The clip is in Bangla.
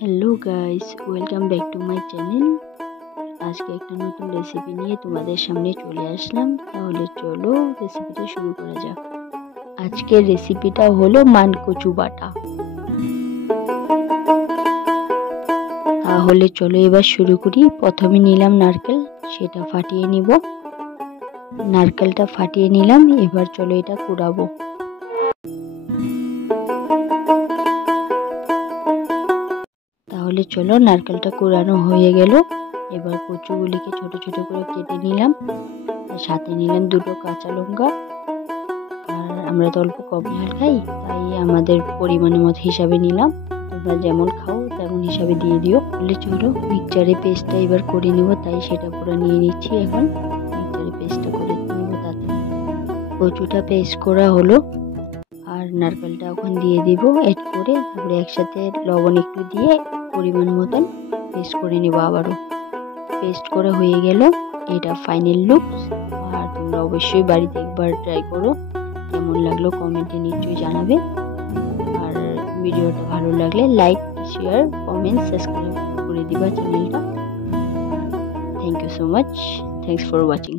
Hello guys, welcome back to my channel. আজকে একটা নতুন রেসিপি নিয়ে তোমাদের সামনে চলে আসলাম। তাহলে চলো রেসিপিটা শুরু করা যাক। আজকের রেসিপিটা হলো মানকচু বাটা। তাহলে চলো এবার শুরু করি। প্রথমে নিলাম নারকেল, সেটা ফাটিয়ে নিব। নারকেলটা ফাটিয়ে নিলাম, এবার চলো এটা কুড়াবো। তাহলে চলো, নারকেলটা কুড়ানো হয়ে গেল। এবার কচুগুলিকে ছোট ছোট করে কেটে নিলাম, আর সাথে নিলাম দুটো কাঁচা লঙ্কা। আর আমরা তো অল্প কম ঝাল খাই, তাই আমাদের পরিমাণের মতো হিসাবে নিলাম। তোমরা যেমন খাও তেমন হিসাবে দিয়ে দিও। বলে চলো মিক্সচারে পেস্টটা এবার করে নিব, তাই সেটা পুরো নিয়ে নিচ্ছি। এখন মিক্সচারে পেস্টটা করে নিব। তাতে কচুটা পেস্ট করা হলো, আর নারকেলটা ওখানে দিয়ে দিব এড করে। তারপরে একসাথে লবণ একটু দিয়ে পরিমাণ মতন পেস্ট করে নেব। আবারও পেস্ট করা হয়ে গেল। এটা ফাইনাল লুক। আর তোমরা অবশ্যই বাড়িতে একবার ট্রাই করো। কেমন লাগলো কমেন্টে নিশ্চয়ই জানাবে। আর ভিডিওটা ভালো লাগলে লাইক, শেয়ার, কমেন্ট, সাবস্ক্রাইব করে দিবা চ্যানেলটা। Thank you so much. Thanks for watching.